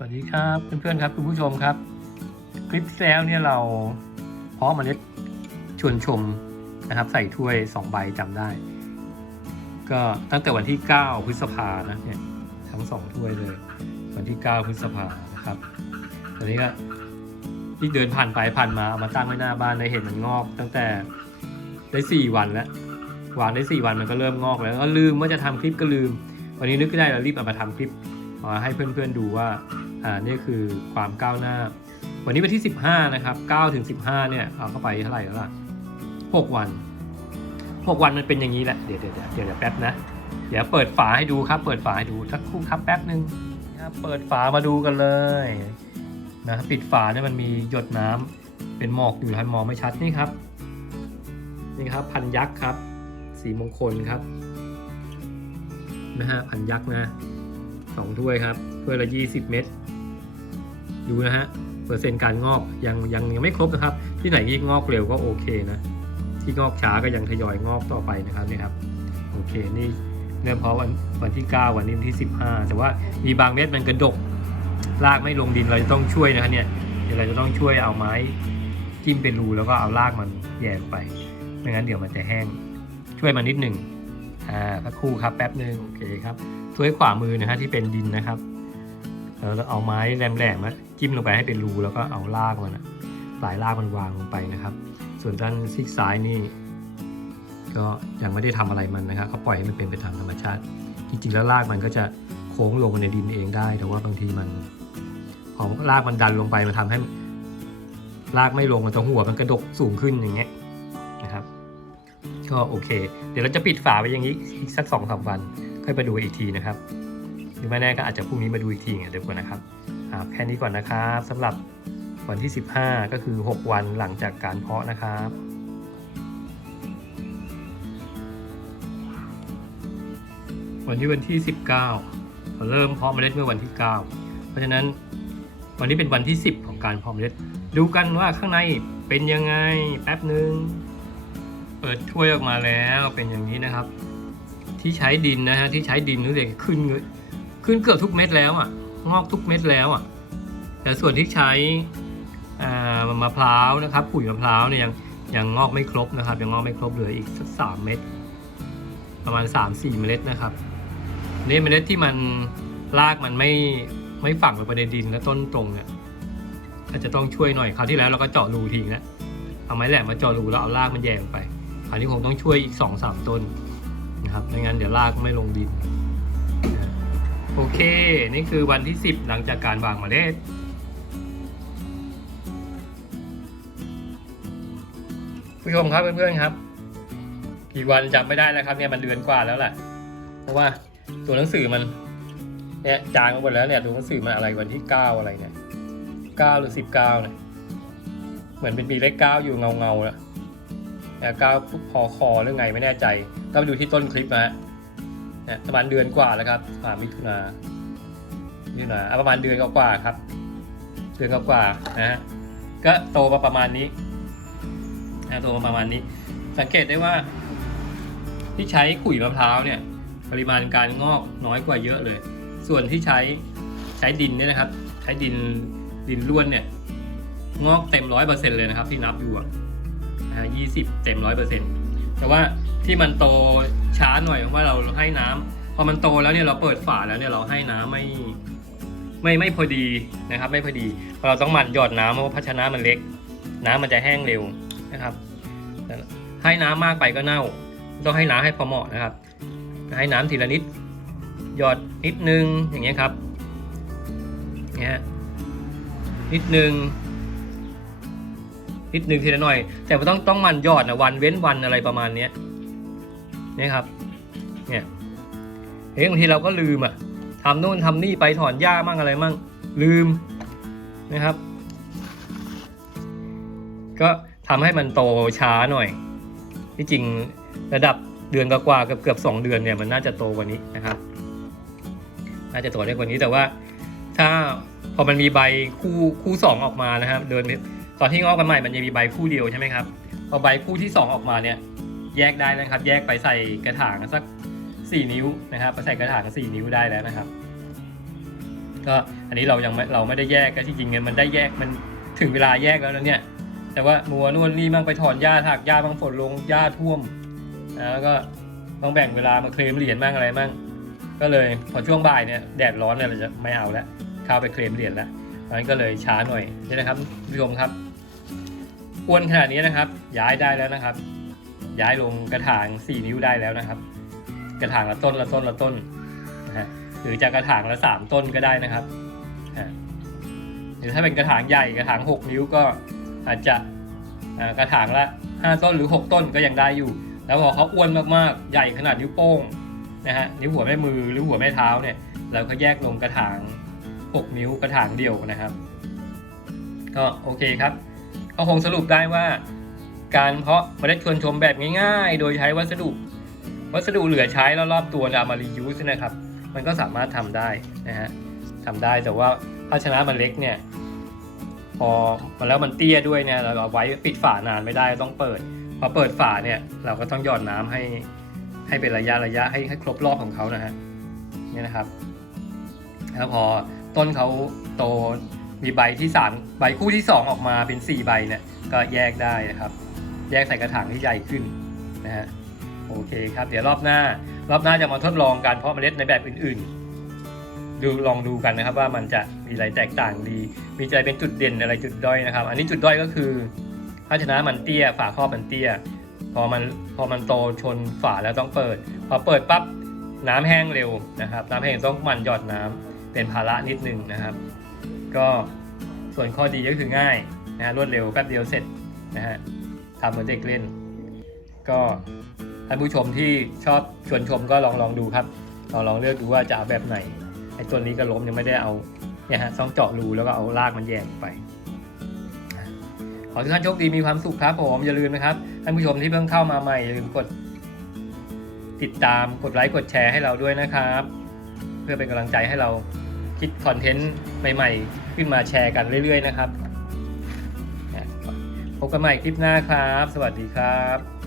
สวัสดีครับเพื่อนๆครับคุณผู้ชมครับ คลิปที่แล้วเนี่ยเราเพาะเมล็ดชวนชมนะครับ ใส่ถ้วย 2 ใบจำได้ ก็ตั้งแต่วันที่ 9 พฤษภานะเนี่ยทั้ง 2 ถ้วยเลย วันที่ 9 พฤษภานะครับตอนนี้ก็ที่เดินผ่านไปผ่านมาเอามาตั้งไว้หน้าบ้านได้เห็นมันงอก ตั้งแต่ได้ 4 วันแล้ววางได้ 4 วันมันก็เริ่มงอกแล้วก็ลืมว่าจะทำคลิปก็ลืม วันนี้นึกได้เรารีบเอามาทำคลิปมาให้เพื่อนๆดูว่า อ่านี่คือความก้าวหน้า วันนี้วันที่ 15 นะครับ9ถึง15 เนี่ยเอาเข้าไปเท่าไหร่แล้วล่ะ 6 วัน 6 วันมันเป็นอย่างนี้แหละ เดี๋ยวเดี๋ยวเดี๋ยวเดี๋ยวแป๊บนะ เดี๋ยวเปิดฝาให้ดูครับ เปิดฝาให้ดูสักครู่ครับแป๊บหนึ่งนะครับเปิดฝามาดูกันเลยนะปิดฝาเนี่ยมันมีหยดน้ำเป็นหมอกอยู่ทันมองไม่ชัดนี่ครับ นี่ครับพันยักษ์ครับ สีมงคลครับนะฮะพันยักษ์นะสองถ้วยครับถ้วยละ20เม็ด ดูนะฮะเปอร์เซ็นต์การงอกยังยังยังไม่ครบนะครับ ที่ไหนที่งอกเร็วก็โอเคนะ ที่งอกช้าก็ยังทยอยงอกต่อไปนะครับนี่ครับโอเคนี่เริ่มเพราะวันวันที่ 9 วันนี้วันที่ 15 แต่ว่ามีบางเม็ดมันกระดกรากไม่ลงดินเราจะต้องช่วยนะครับเนี่ยเดี๋ยวเราจะต้องช่วยเอาไม้จิ้มเป็นรูแล้วก็เอารากมันแย่ลงไปไม่งั้นเดี๋ยวมันจะแห้งช่วยมันนิดหนึ่งอ่าสักครู่ครับแป๊บหนึ่งโอเคครับถ้วยขวามือนะฮะที่เป็นดินนะครับ แล้วเอาไม้แหลมๆมาจิ้มลงไปให้เป็นรูแล้วก็เอารากมันอะปลายรากมันวางลงไปนะครับ ส่วนด้านซีกซ้ายนี่ ก็ยังไม่ได้ทำอะไรมันนะครับก็ปล่อยให้มันเป็นไปตามธรรมชาติ จริงๆแล้วรากมันก็จะโค้งลงในดินเองได้ แต่ว่าบางทีมันพอรากมันดันลงไปมันทำให้รากไม่ลงมันตรงหัวมันกระดกสูงขึ้นอย่างเงี้ยนะครับ ก็โอเค เดี๋ยวเราจะปิดฝาไว้อย่างนี้อีกสักสองสามวัน ค่อยไปดูอีกทีนะครับ หรือไม่แน่ก็อาจจะพรุ่งนี้มาดูอีกทีเดี๋ยวก่อนนะครับแค่นี้ก่อนนะครับสำหรับวันที่ 15 ก็คือ 6 วันหลังจากการเพาะนะครับวันที่วันที่ 19เราเริ่มเพาะเมล็ดเมื่อวันที่ 9 เพราะฉะนั้นวันนี้เป็นวันที่ 10 ของการเพาะเมล็ด ดูกันว่าข้างในเป็นยังไงแป๊บหนึ่งเปิดถ้วยออกมาแล้วเป็นอย่างนี้นะครับ ที่ใช้ดินนะฮะที่ใช้ดินนี่เลยขึ้น ขึ้นเกือบทุกเม็ดแล้วอะ งอกทุกเม็ดแล้วอะ แต่ส่วนที่ใช้มะพร้าวนะครับ ปุ๋ยมะพร้าวเนี่ยยังยังงอกไม่ครบนะครับ ยังงอกไม่ครบเหลืออีกสักสามเม็ดประมาณ3-4เมล็ดนะครับนี่เมล็ดที่มันรากมันไม่ไม่ฝังลงไปในดินและต้นตรงเนี่ยอาจจะต้องช่วยหน่อยคราวที่แล้วเราก็เจาะรูทิ้งแล้วเอาไม้แหลมมาเจาะรูแล้วเอารากมันแยงไปคราวนี้คงต้องช่วยอีก2อสามต้นนะครับไม่งั้นเดี๋ยวรากไม่ลงดิน โอเค นี่คือวันที่ 10 หลังจากการวางเมล็ด ผู้ชมครับเพื่อนๆครับ กี่วันจำไม่ได้แล้วครับเนี่ยมันเดือนกว่าแล้วแหละเพราะว่าตัวหนังสือมันเนี่ยจางไปหมดแล้วเนี่ยตัวหนังสือมันอะไรวันที่เก้าอะไรเนี่ยเก้าหรือสิบเก้าเนี่ยเหมือนเป็นปีเลขเก้าอยู่เงาเงาๆแล้วเนี่ยเก้าพอคอหรือไงไม่แน่ใจก็ไปดูที่ต้นคลิปนะฮะ นี่ยประมาณเดือนกว่าแล้วครับอ่ามิถุนามิถุนาอะประมาณเดือนกว่าครับ เดือนกว่านะฮะก็โตมาประมาณนี้นะโตัวประมาณนี้ สังเกตได้ว่า ที่ใช้ขุยมะพร้าวเนี่ย ปริมาณการงอกน้อยกว่าเยอะเลย ส่วนที่ใช้ใช้ดินเนี่ยนะครับ ใช้ดินดินล้วนเนี่ยงอกเต็มร้อยเปอร์เซ็นต์เลยนะครับ ที่นับอยู่อะนะยี่สิบเต็มร้อยเปอร์เซ็นต์ แต่ว่าที่มันโตช้าหน่อยเพราะว่าเราให้น้ำพอมันโตแล้วเนี่ยเราเปิดฝาแล้วเนี่ยเราให้น้ำไม่ไม่ไม่พอดีนะครับ ไม่พอดีเราต้องหมั่นหยอดน้ำเพราะว่าภาชนะมันเล็ก น้ำมันจะแห้งเร็วนะครับ ให้น้ำมากไปก็เน่า ต้องให้น้ำให้พอเหมาะนะครับ ให้น้ำทีละนิดหยอดนิดนึงอย่างเงี้ยครับเนี่ยฮะนิดนึง นิดนึงทีละหน่อย แต่ว่าต้องต้องมันยอดนะวันเว้นวันอะไรประมาณเนี้ยนี่ครับเนี่ยเฮ้ยบางทีเราก็ลืมอะทำโน่นทำนี่ไปถอนหญ้ามั่งอะไรมั่งลืมนะครับ ก็ทำให้มันโตช้าหน่อย ที่จริงระดับเดือนกว่าๆเกือบเกือบสองเดือนเนี่ยมันน่าจะโตกว่านี้นะครับ น่าจะโตได้กว่านี้แต่ว่า ถ้าพอมันมีใบคู่คู่สองออกมานะครับเดิน ตอนที่งอกกันใหม่มันยังมีใบคู่เดียวใช่ไหมครับพอใบคู่ที่สองออกมาเนี่ยแยกได้นะครับ แยกไปใส่กระถางสักสี่นิ้วนะครับไปใส่กระถางสี่นิ้วได้แล้วนะครับ ก็อันนี้เรายังไม่เราไม่ได้แยกก็ที่จริงเนี่ยมันได้แยกมันถึงเวลาแยกแล้วนะเนี่ย แต่ว่ามัวนู่นนี่มั่งไปถอนหญ้าถากหญ้าบางฝนลงหญ้าท่วมนะแล้วก็ต้องแบ่งเวลามาเคลมเหรียญบ้างอะไรบ้างก็เลยพอช่วงบ่ายเนี่ยแดดร้อนเนี่ยเราจะไม่เอาแล้วเข้าไปเคลมเหรียญแล้วเพราะนั้นก็เลยช้าหน่อยนี่นะครับผู้ชมครับ อ้วนขนาดนี้นะครับ ย้ายได้แล้วนะครับ ย้ายลงกระถาง 4 นิ้วได้แล้วนะครับ กระถางละต้นละต้นละต้นนะฮะหรือจะกระถางละ 3 ต้นก็ได้นะครับหรือถ้าเป็นกระถางใหญ่กระถาง 6 นิ้วก็อาจจะกระถางละ 5 ต้นหรือ 6 ต้นก็ยังได้อยู่ แล้วพอเขาอ้วนมากๆใหญ่ขนาดนิ้วโป้งนะฮะนิ้วหัวแม่มือหรือหัวแม่เท้าเนี่ยเราก็แยกลงกระถาง 6 นิ้วกระถางเดียวนะครับ ก็โอเคครับ ก็คงสรุปได้ว่า การเพาะเมล็ดชวนชมแบบง่ายๆ โดยใช้วัสดุ วัสดุเหลือใช้แล้วรอบตัวเนี่ยเอามารียูสนะครับ มันก็สามารถทำได้นะฮะทำได้แต่ว่าภาชนะมันเล็กเนี่ยพอมาแล้วมันเตี้ยด้วยเนี่ยเราเอาไว้ปิดฝานานไม่ได้ต้องเปิด พอเปิดฝาเนี่ยเราก็ต้องหย่อนน้ำให้ให้เป็นระยะระยะให้ให้ครบรอบของเขานะฮะเนี่ยนะครับ แล้วพอต้นเขาโต มีใบที่สามใบคู่ที่สองออกมาเป็นสี่ใบเนี่ยก็แยกได้นะครับ แยกใส่กระถางที่ใหญ่ขึ้นนะฮะโอเคครับ เดี๋ยวรอบหน้ารอบหน้าจะมาทดลองการเพาะเมล็ดในแบบอื่นๆ ดูลองดูกันนะครับว่ามันจะมีอะไรแตกต่างดี มีอะไรเป็นจุดเด่นอะไรจุดด้อยนะครับ อันนี้จุดด้อยก็คือภาชนะมันเตี้ยฝาครอบมันเตี้ย พอมันพอมันโตชนฝาแล้วต้องเปิด พอเปิดปั๊บน้ำแห้งเร็วนะครับ น้ำแห้งต้องหมันหยอดน้ำเป็นภาระนิดนึงนะครับ ก็ส่วนข้อดีก็คือง่ายนะฮะรวดเร็วแป๊บเดียวเสร็จนะฮะทำเหมือนเด็กเล่น ก็ท่านผู้ชมที่ชอบชวนชมก็ลองลองดูครับลองลองเลือกดูว่าจะเอาแบบไหนไอ้ตัวนี้ก็ล้มยังไม่ได้เอาเนี่ยฮะต้องเจาะรูแล้วก็เอารากมันแยกไป ขอทุกท่านโชคดีมีความสุขครับผมอย่าลืมนะครับท่านผู้ชมที่เพิ่งเข้ามาใหม่อย่าลืมกดติดตามกดไลค์กดแชร์ให้เราด้วยนะครับ เพื่อเป็นกำลังใจให้เรา คิดคอนเทนต์ใหม่ๆ ขึ้นมาแชร์กันเรื่อยๆนะครับ พบกันใหม่คลิปหน้าครับ สวัสดีครับ